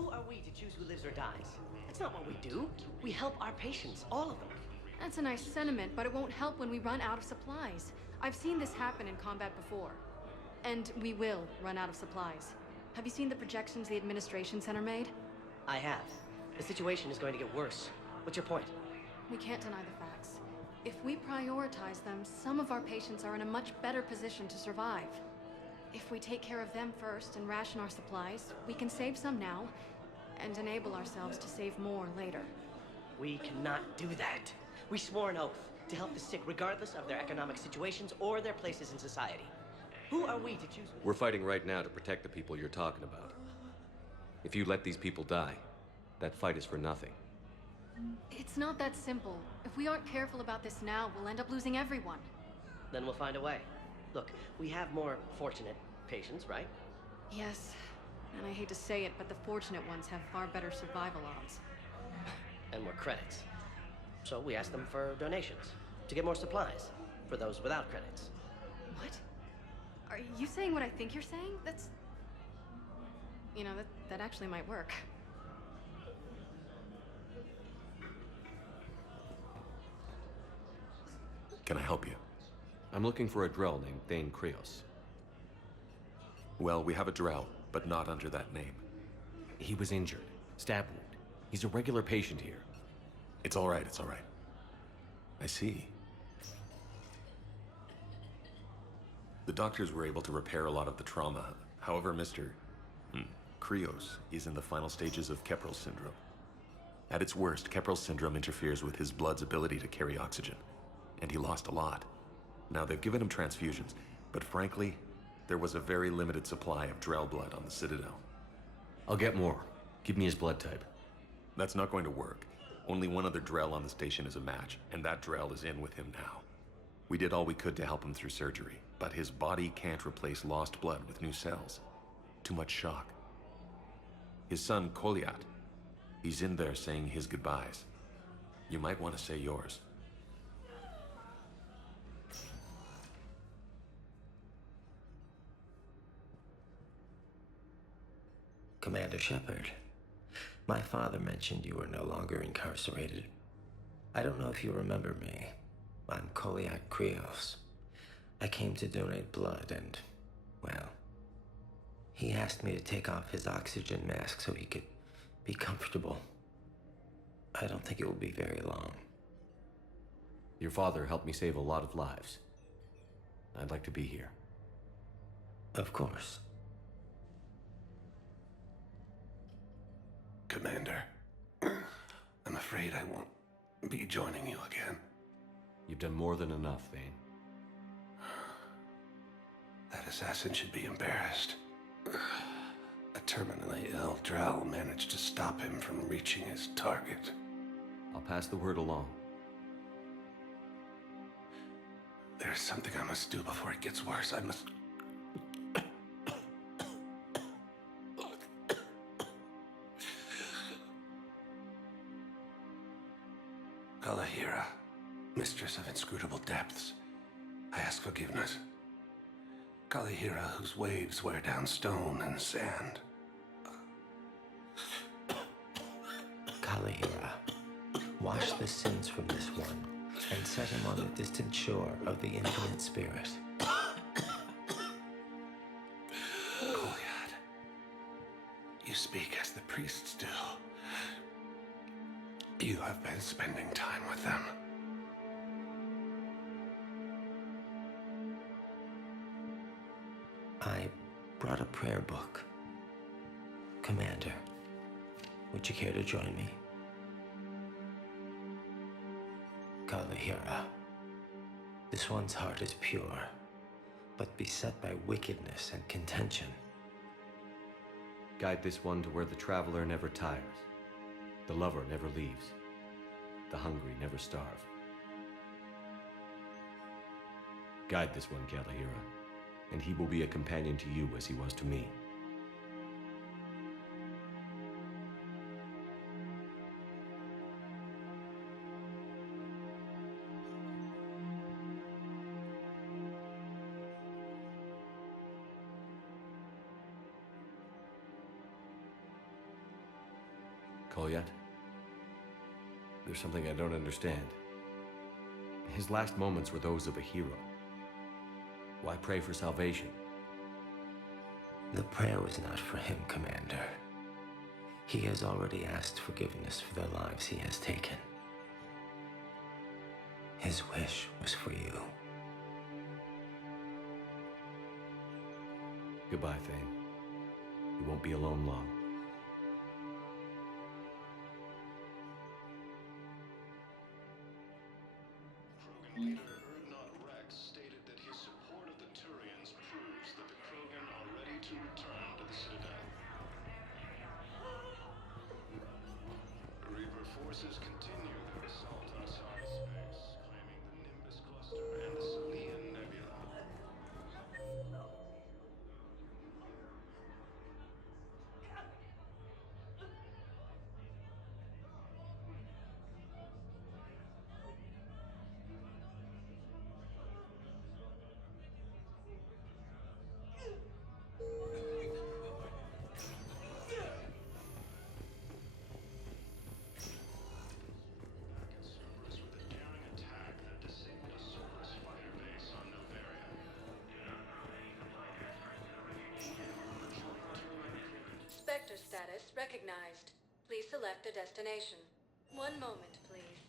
Who are we to choose who lives or dies? That's not what we do. We help our patients, all of them. That's a nice sentiment, but it won't help when we run out of supplies. I've seen this happen in combat before. And we will run out of supplies. Have you seen the projections the administration center made? I have. The situation is going to get worse. What's your point? We can't deny the facts. If we prioritize them, some of our patients are in a much better position to survive. If we take care of them first and ration our supplies, we can save some now, and enable ourselves to save more later. We cannot do that. We swore an oath to help the sick regardless of their economic situations or their places in society. Who are we to choose? We're fighting right now to protect the people you're talking about. If you let these people die, that fight is for nothing. It's not that simple. If we aren't careful about this now, we'll end up losing everyone. Then we'll find a way. Look, we have more fortunate patients, right? Yes, and I hate to say it, but the fortunate ones have far better survival odds. And more credits. So we asked them for donations, to get more supplies, for those without credits. What? Are you saying what I think you're saying? That's... You know, that actually might work. Can I help you? I'm looking for a Drell named Thane Krios. Well, we have a Drell, but not under that name. He was injured. Stab wound. He's a regular patient here. It's all right, it's all right. I see. The doctors were able to repair a lot of the trauma. However, Mr. Krios is in the final stages of Keprel's syndrome. At its worst, Keprel's syndrome interferes with his blood's ability to carry oxygen, and he lost a lot. Now, they've given him transfusions, but frankly, there was a very limited supply of Drell blood on the Citadel. I'll get more. Give me his blood type. That's not going to work. Only one other Drell on the station is a match, and that Drell is in with him now. We did all we could to help him through surgery, but his body can't replace lost blood with new cells. Too much shock. His son, Koliat, he's in there saying his goodbyes. You might want to say yours. Commander Shepard, my father mentioned you were no longer incarcerated. I don't know if you remember me. I'm Koliak Krios. I came to donate blood and, well, he asked me to take off his oxygen mask so he could be comfortable. I don't think it will be very long. Your father helped me save a lot of lives. I'd like to be here. Of course. Commander, I'm afraid I won't be joining you again. You've done more than enough, Thane. That assassin should be embarrassed. A terminally ill Drell managed to stop him from reaching his target. I'll pass the word along. There's something I must do before it gets worse. I must... Kalahira, mistress of inscrutable depths, I ask forgiveness. Kalahira, whose waves wear down stone and sand. Kalahira, wash the sins from this one and set him on the distant shore of the infinite spirit. Koliad, you speak as the priests do. You have been spending time with them. I brought a prayer book. Commander, would you care to join me? Kalahira, this one's heart is pure, but beset by wickedness and contention. Guide this one to where the traveler never tires. The lover never leaves. The hungry never starve. Guide this one, Kalahira, and he will be a companion to you as he was to me. Kolyat? There's something I don't understand. His last moments were those of a hero. Why pray for salvation? The prayer was not for him, Commander. He has already asked forgiveness for the lives he has taken. His wish was for you. Goodbye, Thane. You won't be alone long. Krogan leader Rex stated that his support of the Turians proves that the Krogan are ready to return to the Citadel. Reaper forces continue their assault on Asari space, claiming the Nimbus cluster and the Salian Nebula. Cerberus with a daring attack that disabled a Cerberus fighter base on Noveria. Spectre status recognized. Please select a destination. One moment, please.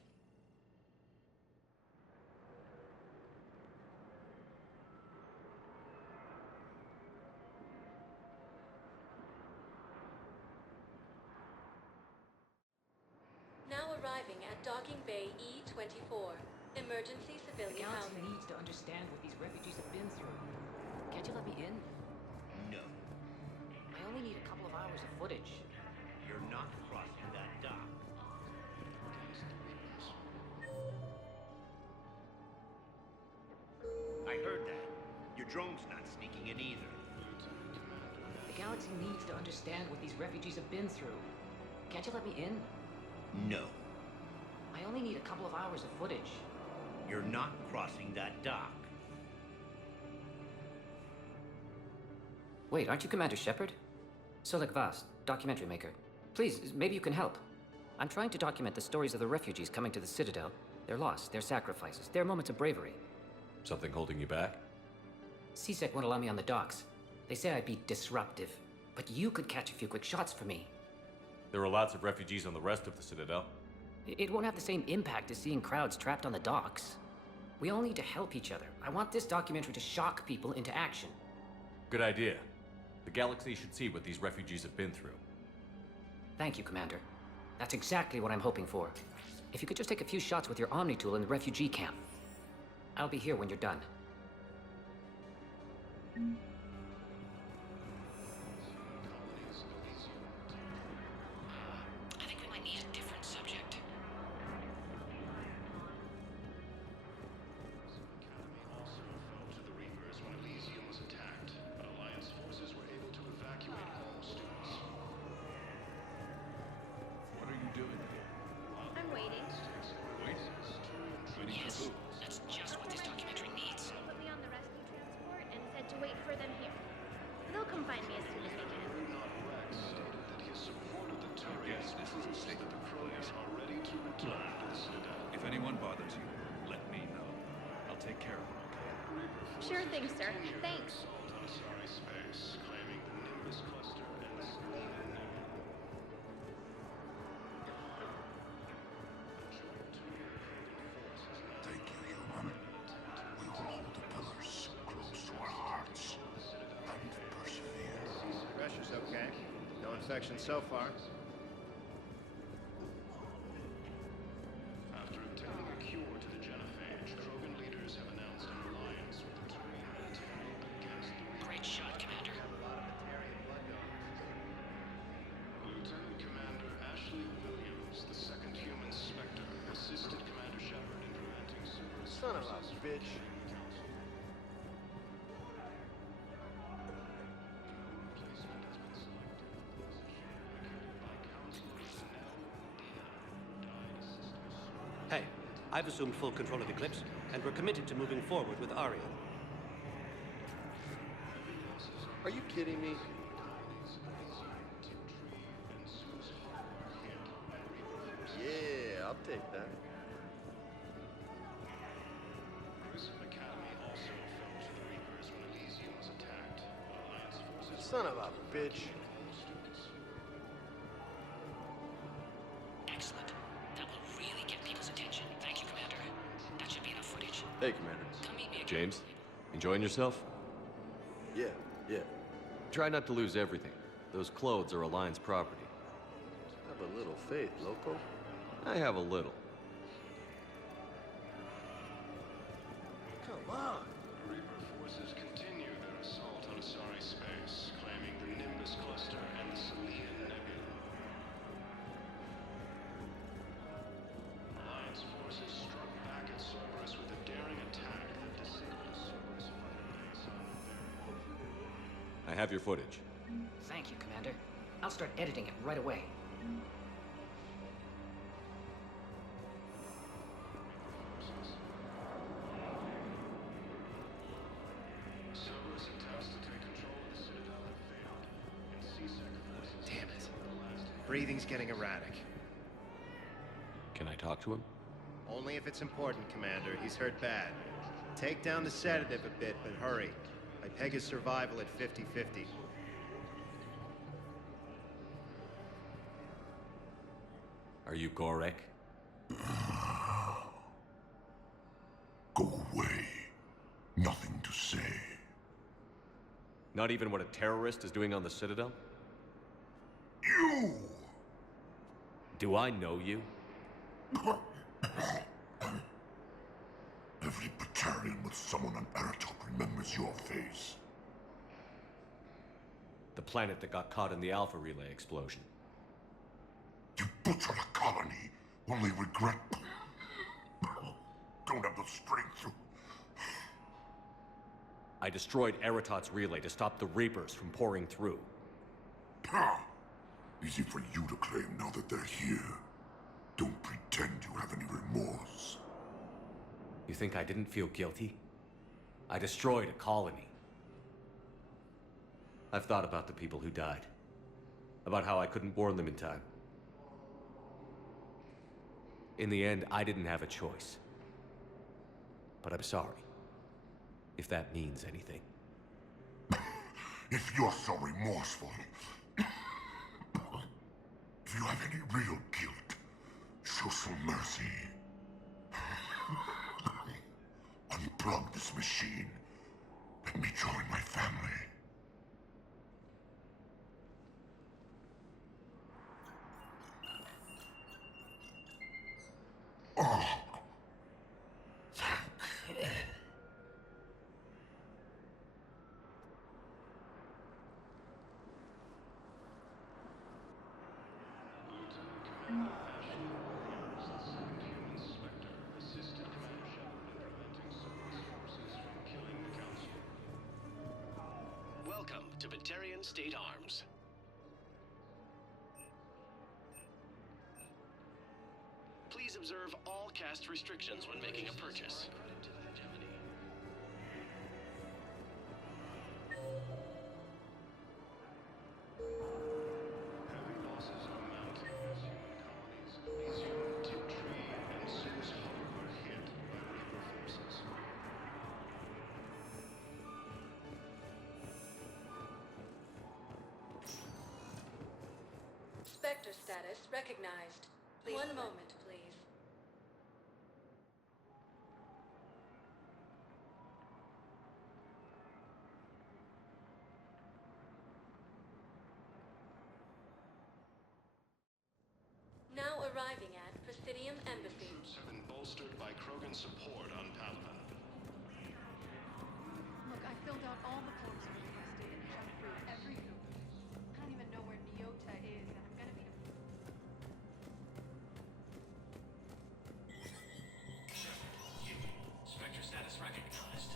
Now arriving at Docking Bay E-24. Emergency The civilian galaxy housing. needs to understand what these refugees have been through. Can't you let me in? No, I only need a couple of hours of footage. you're not crossing that dock. I heard that. Your drone's not sneaking in either. The galaxy needs to understand what these refugees have been through. Can't you let me in? No, I only need a couple of hours of footage. you're not crossing that dock. Wait, aren't you Commander Shepard? Solek Vast, documentary maker. Please, maybe you can help. I'm trying to document the stories of the refugees coming to the Citadel. Their loss, their sacrifices, their moments of bravery. Something holding you back? CSEC won't allow me on the docks. They say I'd be disruptive. But you could catch a few quick shots for me. There are lots of refugees on the rest of the Citadel. It won't have the same impact as seeing crowds trapped on the docks. We all need to help each other. I want this documentary to shock people into action. Good idea. The galaxy should see what these refugees have been through. Thank you, Commander. That's exactly what I'm hoping for. If you could just take a few shots with your Omni tool in the refugee camp. I'll be here when you're done. I think we might need a different subject. Academy also fell to the Reapers when Elysium was attacked, but Alliance forces were able to evacuate all students. What are you doing here? I'm waiting. Waiting? Waiting Yes, for who? that's just what this documentary needs. They put me on the rescue transport and said to wait for them here. They'll come find me as soon as they can. Rex stated that his support of the I guess Turians this is a proves that signal. the Krogan are ready to return to the Citadel. If anyone bothers you, let me know. I'll take care of them, okay? Sure thing, sir. Thanks. Assault on Asari space, claiming the Nimbus cluster and the Salian Nebula. Thank you, human. We will hold the pillars close to our hearts and persevere. Pressure's okay. No infection so far. After obtaining a cure to the genophage, Krogan leaders have announced an alliance with the Turian military against the Reapers. Great shot, Commander. Lieutenant Commander Ashley Williams, the second human Spectre, assisted Commander Shepard in preventing Cerberus Son of a forces from bitch. joining the Council. Replacement has been selected. Position indicated by Counselor Nell Dia, died assisting Cerberus. Hey, I've assumed full control of Eclipse, and we're committed to moving forward with Aria. Are you kidding me? And Sue's hard hit. I'll take that. Grissom Academy also fell to the Reapers when Elysium was attacked. Alliance forces... Son of a bitch. Excellent. That will really get people's attention. Thank you, Commander. That should be enough footage. Hey, Commander. Come meet me again. James, enjoying yourself? Yeah. Try not to lose everything. Those clothes are Alliance property. Have a little faith, loco. I have a little. Come on. Reaper forces continue their assault on Asari space, claiming the Nimbus cluster and the Salian Nebula. Alliance forces struck back at Cerberus with a daring attack that disabled Cerberus fighter base. I have your footage. Thank you, Commander. I'll start editing it right away. Cerberus attempts to take control of the Citadel have failed, and C-Sec forces... Damn it. Breathing's getting erratic. Can I talk to him? Only if it's important, Commander. He's hurt bad. Take down the sedative a bit, but hurry. I peg his survival at 50-50. Are you Gorek? Go away. Nothing to say. Not even what a terrorist is doing on the Citadel? You! Do I know you? Every battalion with someone on Eratop remembers your face. The planet that got caught in the Alpha Relay explosion. You butchered a colony, only regret... Don't have the strength to... I destroyed Eratot's relay to stop the Reapers from pouring through. Easy for you to claim now that they're here. Don't pretend you have any remorse. You think I didn't feel guilty? I destroyed a colony. I've thought about the people who died. About how I couldn't warn them in time. In the end, I didn't have a choice. But I'm sorry. If that means anything. If you're so remorseful... if you have any real guilt, show some mercy. Unplug this machine. Let me join my family. Oh. Welcome to Batarian State Arms. Please observe all caste restrictions when making a purchase. Heavy losses are mounting as human colonies Elysium, Tiptree, and Suez Hub are hit by Reaper forces. Spectre status recognized. One moment, please. Now arriving at Presidium Embassy. Troops have been bolstered by Krogan support on Palaven. Look, I filled out all the forms you requested and jumped through every hoop. I don't even know where Neota is, and I'm gonna be... Spectre status recognized.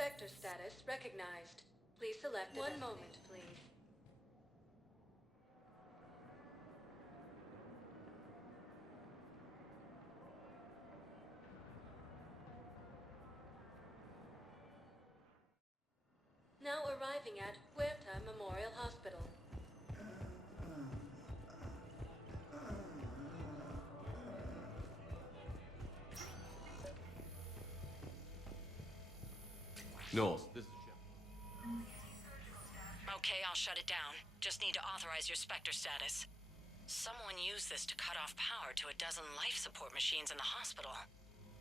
Spectre status recognized. Please select one moment, please. Now arriving at Huerta Memorial Hospital. Knowles, this is Okay, I'll shut it down. Just need to authorize your Spectre status. Someone used this to cut off power to a dozen life support machines in the hospital.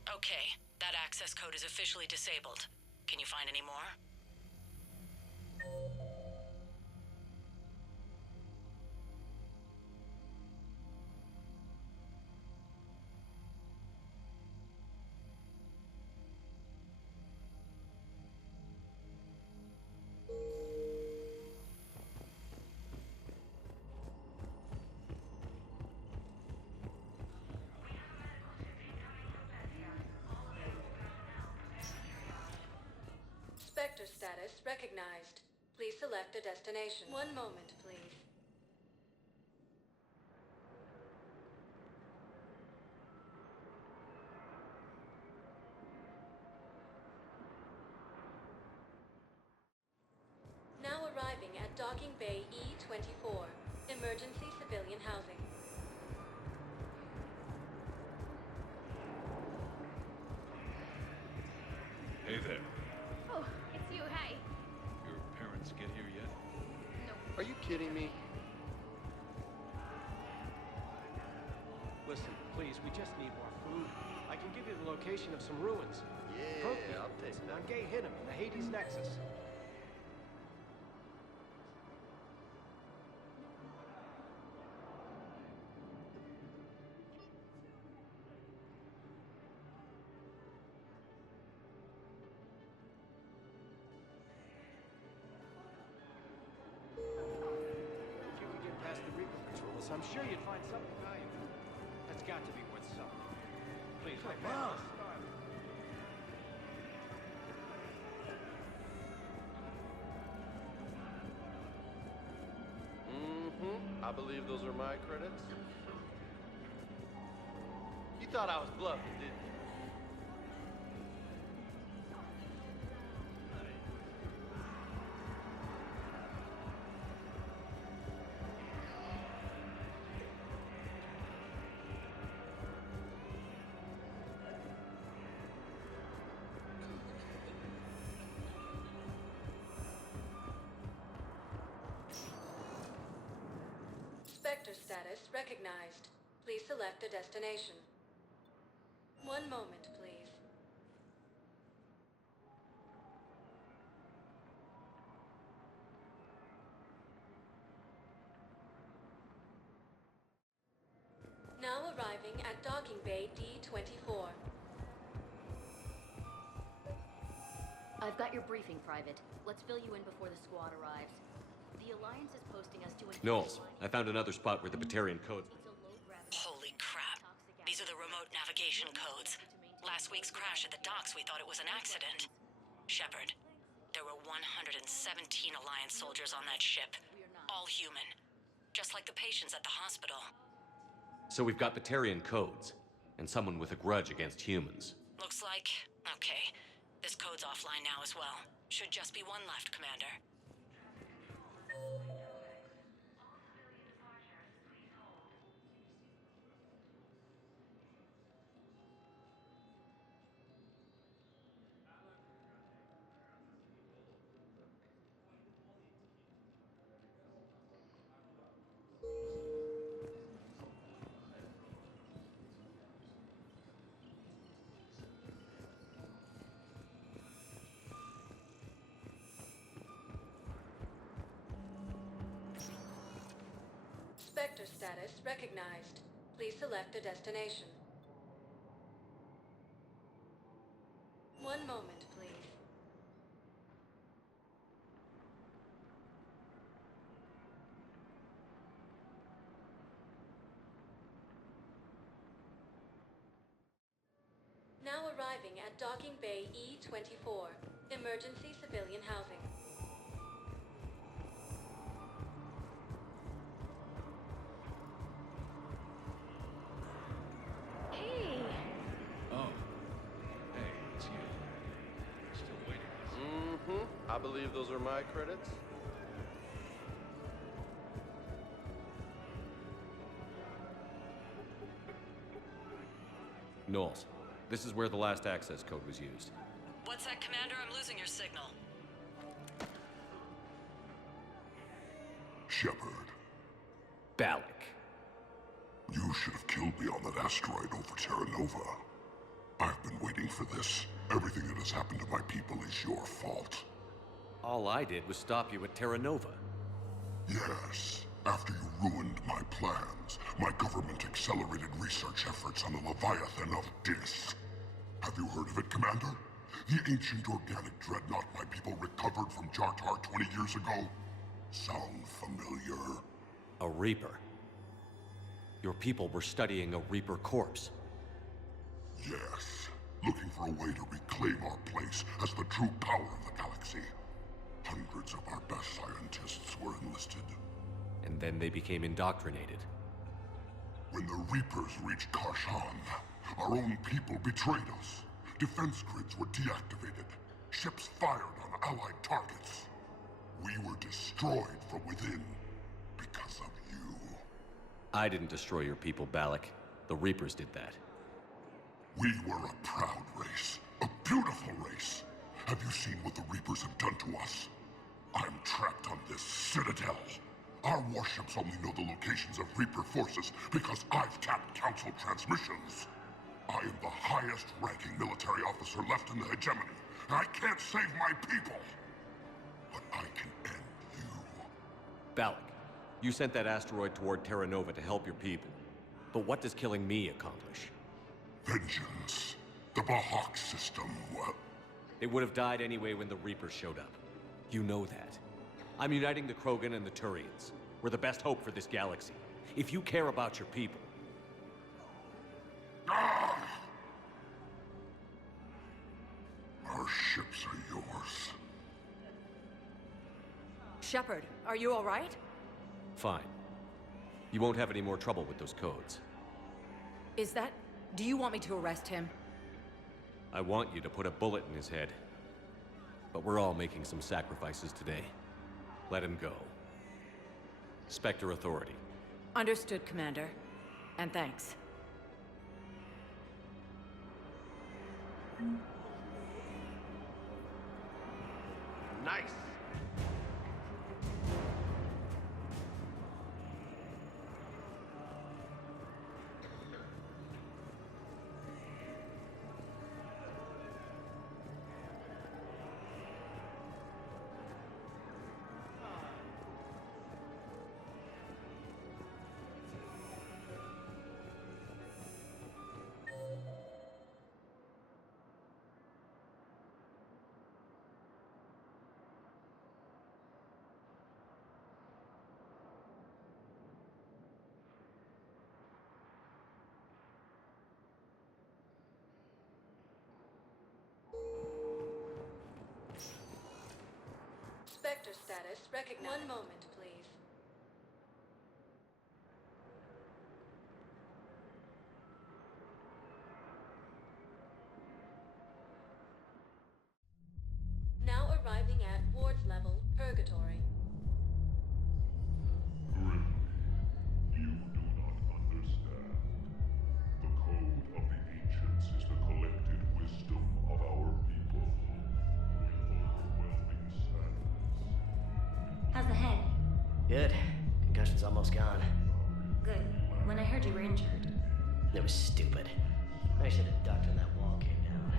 Okay, that access code is officially disabled. Can you find any more? status recognized. Please select a destination. One moment, please. Now arriving at Docking Bay E-24. Emergency civilian housing. Hey there. Oh, it's you. Hi. Your parents get here yet? No. Are you kidding me? Listen, please, we just need more food. I can give you the location of some ruins. Yeah, I'll take that. On Gay Hinnom in the Hades Nexus. If you could get past the Reaper patrols, I'm sure you'd find something valuable. That's got to be worth something. Please, come on. I believe those are my credits. You thought I was bluffing, didn't you? Spectre status recognized. Please select a destination. One moment, please. Now arriving at Docking Bay D-24. I've got your briefing, Private. Let's fill you in before the squad arrives. The Alliance is posting us to... Knowles, I found another spot where the Batarian codes... Holy crap. These are the remote navigation codes. Last week's crash at the docks, we thought it was an accident. Shepard, there were 117 Alliance soldiers on that ship. All human. Just like the patients at the hospital. So we've got Batarian codes, and someone with a grudge against humans. Looks like... okay. This code's offline now as well. Should just be one left, Commander. Spectre status recognized. Please select a destination. One moment, please. Now arriving at Docking Bay E-24. Emergency civilian housing. Hey. Oh. Hey, it's you. Still waiting. I believe those are my credits. Knowles, this is where the last access code was used. What's that, Commander? I'm losing your signal. Shepard. Balak. You should have killed me on that asteroid over Terra Nova. I've been waiting for this. Everything that has happened to my people is your fault. All I did was stop you at Terra Nova. Yes. After you ruined my plans, my government accelerated research efforts on the Leviathan of Dis. Have you heard of it, Commander? The ancient organic dreadnought my people recovered from Jartar 20 years ago? Sound familiar? A Reaper. Your people were studying a Reaper corpse. Yes. Looking for a way to reclaim our place as the true power of the galaxy. Hundreds of our best scientists were enlisted. And then they became indoctrinated. When the Reapers reached Karshan, our own people betrayed us. Defense grids were deactivated. Ships fired on Allied targets. We were destroyed from within because of you. I didn't destroy your people, Balak. The Reapers did that. We were a proud race. A beautiful race. Have you seen what the Reapers have done to us? I'm trapped on this citadel. Our warships only know the locations of Reaper forces because I've tapped Council transmissions. I am the highest-ranking military officer left in the hegemony, and I can't save my people. But I can end you. Balak, you sent that asteroid toward Terra Nova to help your people. But what does killing me accomplish? Vengeance. The Bahak system, well... They would have died anyway when the Reapers showed up. You know that. I'm uniting the Krogan and the Turians. We're the best hope for this galaxy. If you care about your people... Ah! Our ships are yours. Shepard, are you all right? Fine. You won't have any more trouble with those codes. Is that... Do you want me to arrest him? I want you to put a bullet in his head. But we're all making some sacrifices today. Let him go. Spectre Authority. Understood, Commander. And thanks. Nice. Spectre status recognized. One moment, please. Now arriving at Ward's level, Purgatory. You do not understand. The code of the ancients is the collected wisdom of our people. Overwhelming sadness. How's the head? Good. Concussion's almost gone. Good. When I heard you were injured. It was stupid. I should have ducked when that wall came down.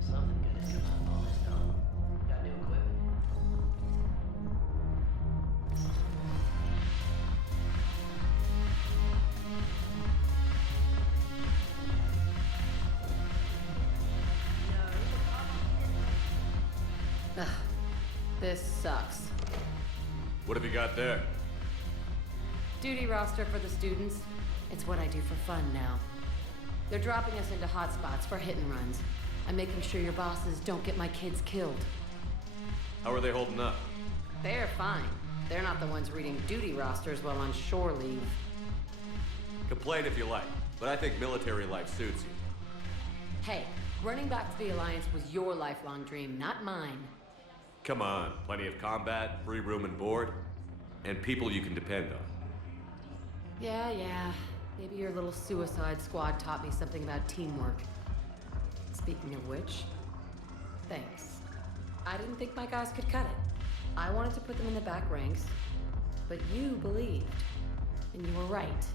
Something good has come out of all this, though. Got new equipment. Ugh, this sucks. What have you got there? Duty roster for the students. It's what I do for fun now. They're dropping us into hotspots for hit and runs. I'm making sure your bosses don't get my kids killed. How are they holding up? They're fine. They're not the ones reading duty rosters while on shore leave. Complain if you like, but I think military life suits you. Hey, running back to the Alliance was your lifelong dream, not mine. Come on, plenty of combat, free room and board, and people you can depend on. Yeah. Maybe your little suicide squad taught me something about teamwork. Speaking of which, thanks. I didn't think my guys could cut it. I wanted to put them in the back ranks, but you believed. And you were right.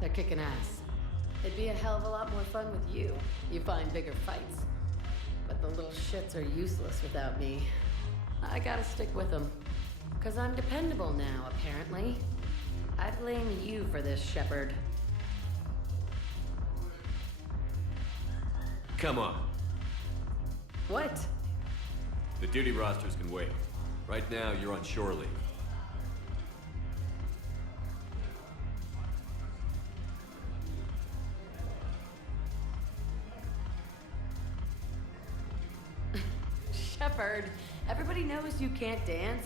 They're kicking ass. It'd be a hell of a lot more fun with you. You find bigger fights. But the little shits are useless without me. I gotta stick with them. 'Cause I'm dependable now, apparently. I blame you for this, Shepard. Come on. What? The duty rosters can wait. Right now, you're on shore leave. Shepard. Everybody knows you can't dance.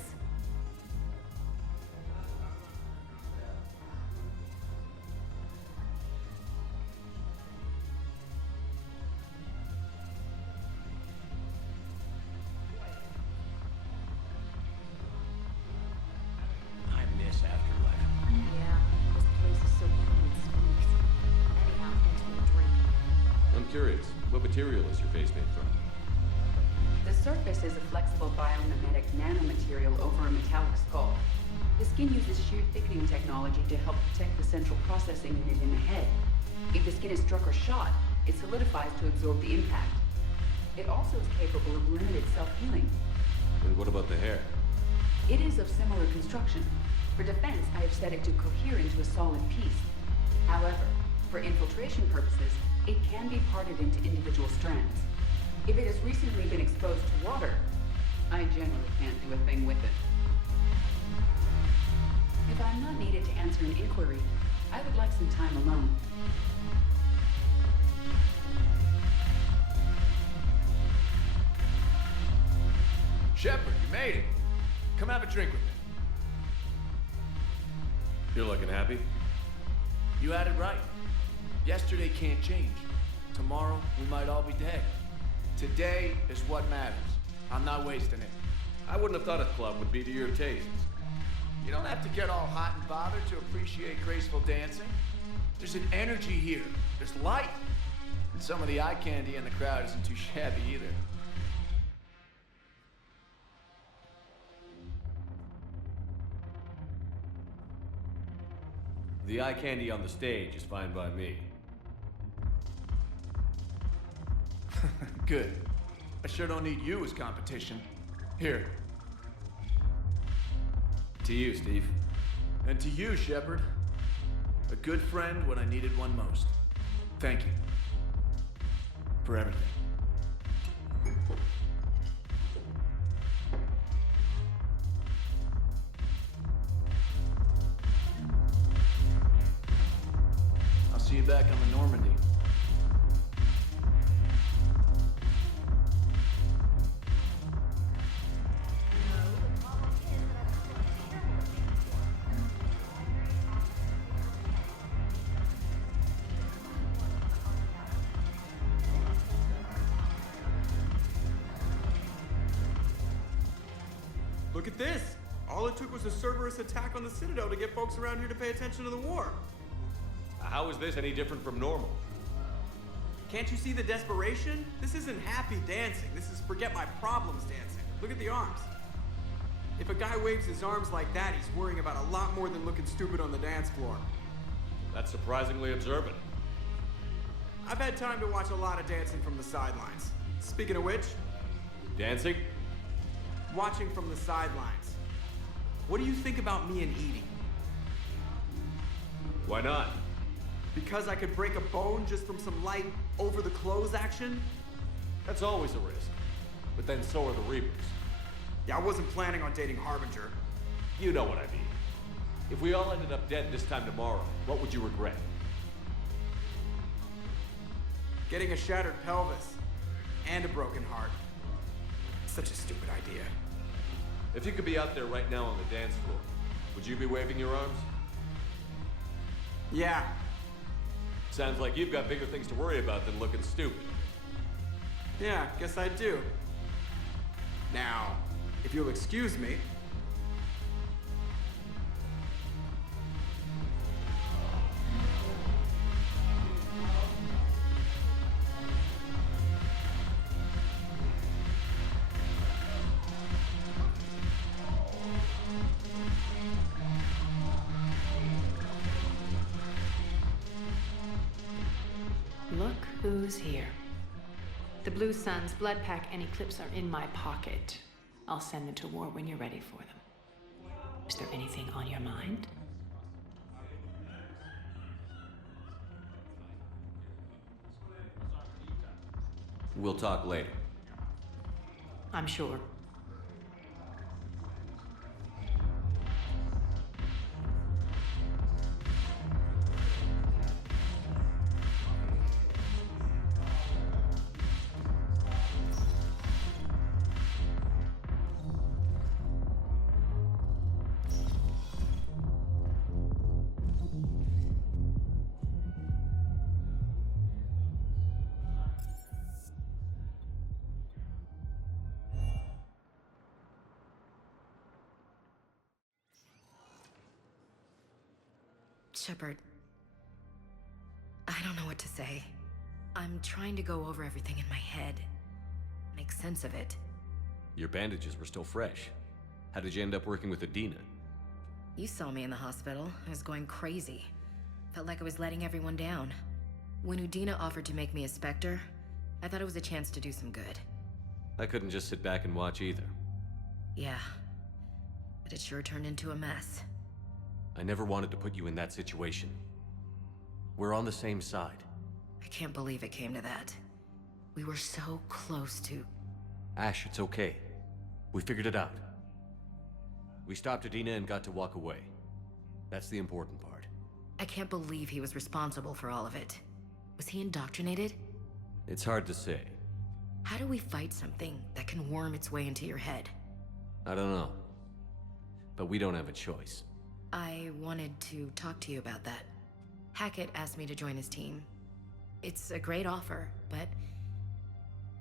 I miss Afterlife. Yeah, this place is so clean and smooth. Anyhow, thanks for the drink. I'm curious, what material is your face made from? The surface is a flexible biomimetic nanomaterial over a metallic skull. The skin uses shear thickening technology to help protect the central processing unit in the head. If the skin is struck or shot, it solidifies to absorb the impact. It also is capable of limited self-healing. And what about the hair? It is of similar construction. For defense, I have set it to cohere into a solid piece. However, for infiltration purposes, it can be parted into individual strands. If it has recently been exposed to water, I generally can't do a thing with it. If I'm not needed to answer an inquiry, I would like some time alone. Shepard, you made it. Come have a drink with me. You're looking happy? You had it right. Yesterday can't change. Tomorrow, we might all be dead. Today is what matters. I'm not wasting it. I wouldn't have thought a club would be to your tastes. You don't have to get all hot and bothered to appreciate graceful dancing. There's an energy here. There's light. And some of the eye candy in the crowd isn't too shabby either. The eye candy on the stage is fine by me. Good. I sure don't need you as competition. Here. To you, Steve. And to you, Shepard. A good friend when I needed one most. Thank you. For everything. I'll see you back on the Normandy. Look at this! All it took was a Cerberus attack on the Citadel to get folks around here to pay attention to the war. How is this any different from normal? Can't you see the desperation? This isn't happy dancing. This is forget my problems dancing. Look at the arms. If a guy waves his arms like that, he's worrying about a lot more than looking stupid on the dance floor. That's surprisingly observant. I've had time to watch a lot of dancing from the sidelines. Speaking of which... Dancing? Watching from the sidelines. What do you think about me and Edie? Why not? Because I could break a bone just from some light over-the-clothes action? That's always a risk. But then so are the Reapers. Yeah, I wasn't planning on dating Harbinger. You know what I mean. If we all ended up dead this time tomorrow, what would you regret? Getting a shattered pelvis. And a broken heart. Such a stupid idea. If you could be out there right now on the dance floor, would you be waving your arms? Yeah. Sounds like you've got bigger things to worry about than looking stupid. Yeah, guess I do. Now, if you'll excuse me. Look who's here. The Blue Suns, Blood Pack, and Eclipse are in my pocket. I'll send them to war when you're ready for them. Is there anything on your mind? We'll talk later. I'm sure. Shepard, I don't know what to say. I'm trying to go over everything in my head. Make sense of it. Your bandages were still fresh. How did you end up working with Adina? You saw me in the hospital. I was going crazy. Felt like I was letting everyone down. When Udina offered to make me a Spectre, I thought it was a chance to do some good. I couldn't just sit back and watch either. Yeah. But it sure turned into a mess. I never wanted to put you in that situation. We're on the same side. I can't believe it came to that. We were so close to... Ash, it's okay. We figured it out. We stopped Adina and got to walk away. That's the important part. I can't believe he was responsible for all of it. Was he indoctrinated? It's hard to say. How do we fight something that can worm its way into your head? I don't know. But we don't have a choice. I wanted to talk to you about that. Hackett asked me to join his team. It's a great offer, but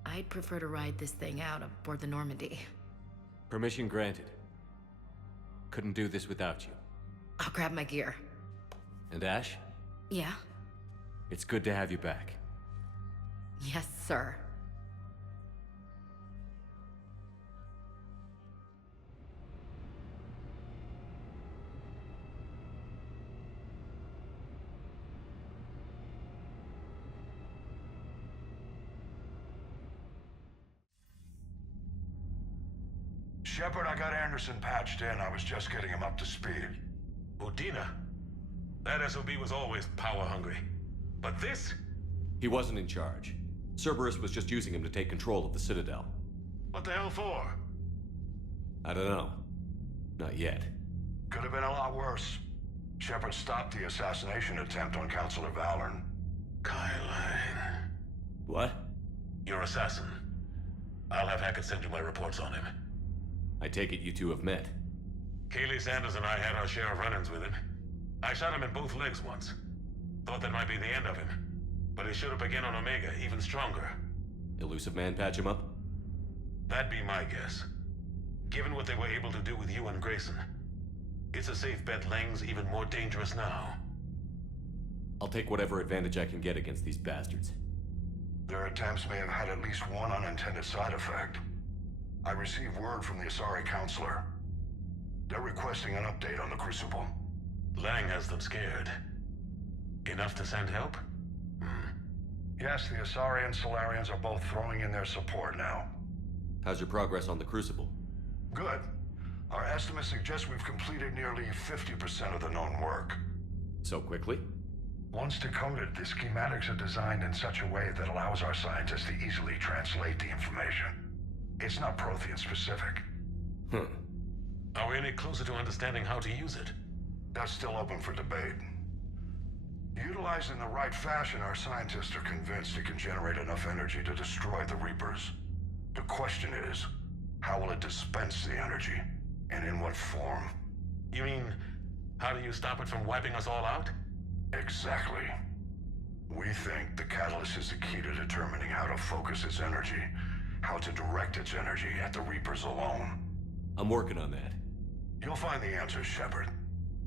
I'd prefer to ride this thing out aboard the Normandy. Permission granted. Couldn't do this without you. I'll grab my gear. And Ash? Yeah? It's good to have you back. Yes, sir. Shepard, I got Anderson patched in. I was just getting him up to speed. Udina? That SOB was always power-hungry. But this? He wasn't in charge. Cerberus was just using him to take control of the Citadel. What the hell for? I don't know. Not yet. Could have been a lot worse. Shepard stopped the assassination attempt on Councilor Valorn. Kyline. What? Your assassin. I'll have Hackett send you my reports on him. I take it you two have met. Kaylee Sanders and I had our share of run-ins with him. I shot him in both legs once. Thought that might be the end of him. But he showed up again on Omega, even stronger. Elusive Man patch him up? That'd be my guess. Given what they were able to do with you and Grayson, it's a safe bet Lang's even more dangerous now. I'll take whatever advantage I can get against these bastards. Their attempts may have had at least one unintended side effect. I received word from the Asari Counselor. They're requesting an update on the Crucible. Lang has them scared. Enough to send help? Yes, the Asari and Solarians are both throwing in their support now. How's your progress on the Crucible? Good. Our estimates suggest we've completed nearly 50% of the known work. So quickly? Once decoded, the schematics are designed in such a way that allows our scientists to easily translate the information. It's not Prothean specific. Are we any closer to understanding how to use it? That's still open for debate. Utilized in the right fashion, our scientists are convinced it can generate enough energy to destroy the Reapers. The question is, how will it dispense the energy? And in what form? You mean, how do you stop it from wiping us all out? Exactly. We think the catalyst is the key to determining how to focus its energy, how to direct its energy at the Reapers alone. I'm working on that. You'll find the answers, Shepard.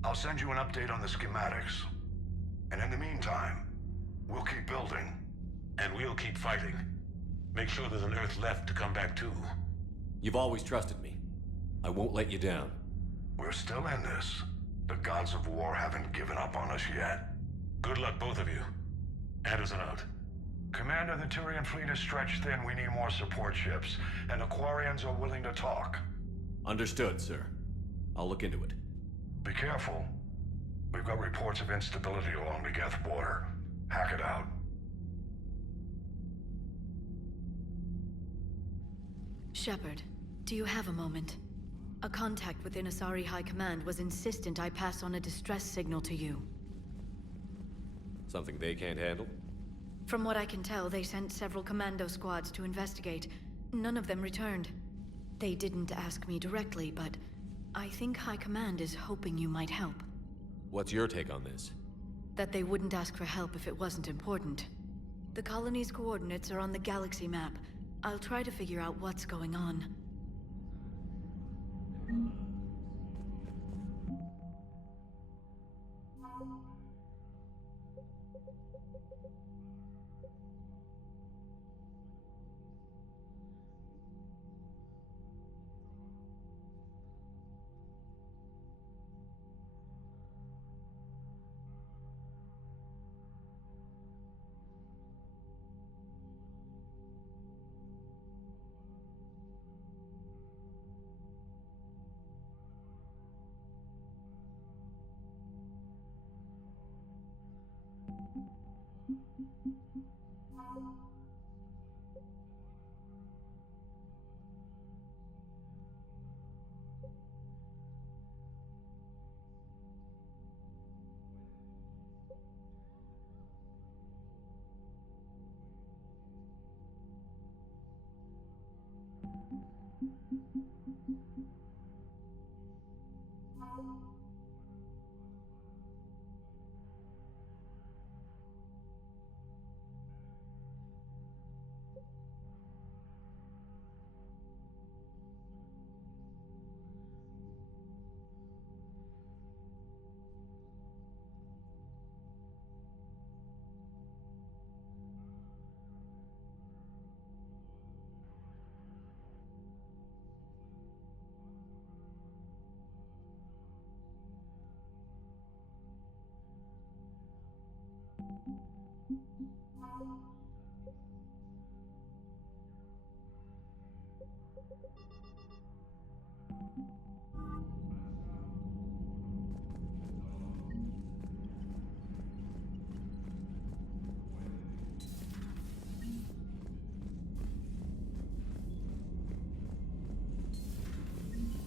I'll send you an update on the schematics. And in the meantime, we'll keep building. And we'll keep fighting. Make sure there's an Earth left to come back to. You've always trusted me. I won't let you down. We're still in this. The gods of war haven't given up on us yet. Good luck, both of you. Anderson out. Commander, the Turian fleet is stretched thin. We need more support ships. And the Quarians are willing to talk. Understood, sir. I'll look into it. Be careful. We've got reports of instability along the Geth border. Hack it out. Shepard, do you have a moment? A contact within Asari High Command was insistent I pass on a distress signal to you. Something they can't handle? From what I can tell, they sent several commando squads to investigate. None of them returned. They didn't ask me directly, but I think High Command is hoping you might help. What's your take on this? That they wouldn't ask for help if it wasn't important. The colony's coordinates are on the galaxy map. I'll try to figure out what's going on.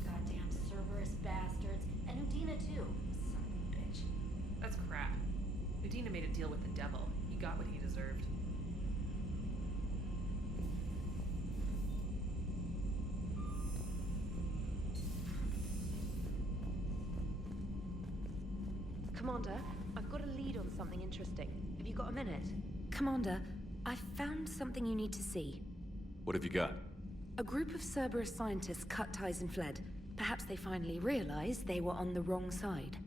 Goddamn Cerberus bastards. And Udina too. Son of a bitch. That's crap. Udina made a deal with the devil. He got what he deserved. Commander, I've got a lead on something interesting. Have you got a minute? Commander, I've found something you need to see. What have you got? A group of Cerberus scientists cut ties and fled. Perhaps they finally realized they were on the wrong side.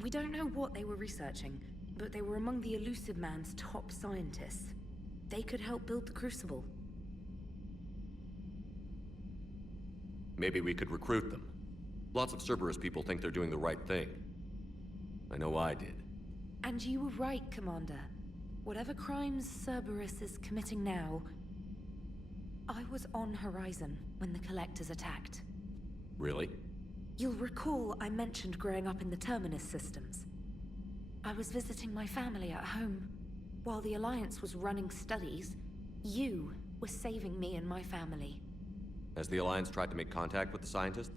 We don't know what they were researching, but they were among the Elusive Man's top scientists. They could help build the Crucible. Maybe we could recruit them. Lots of Cerberus people think they're doing the right thing. I know I did. And you were right, Commander. Whatever crimes Cerberus is committing now, I was on Horizon when the Collectors attacked. Really? You'll recall I mentioned growing up in the Terminus systems. I was visiting my family at home. While the Alliance was running studies, you were saving me and my family. Has the Alliance tried to make contact with the scientists?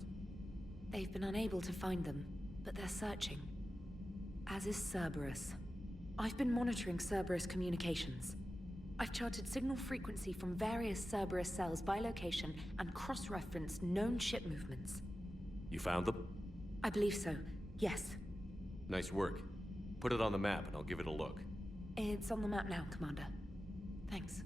They've been unable to find them, but they're searching. As is Cerberus. I've been monitoring Cerberus communications. I've charted signal frequency from various Cerberus cells by location and cross-referenced known ship movements. You found them? I believe so, yes. Nice work. Put it on the map and I'll give it a look. It's on the map now, Commander. Thanks.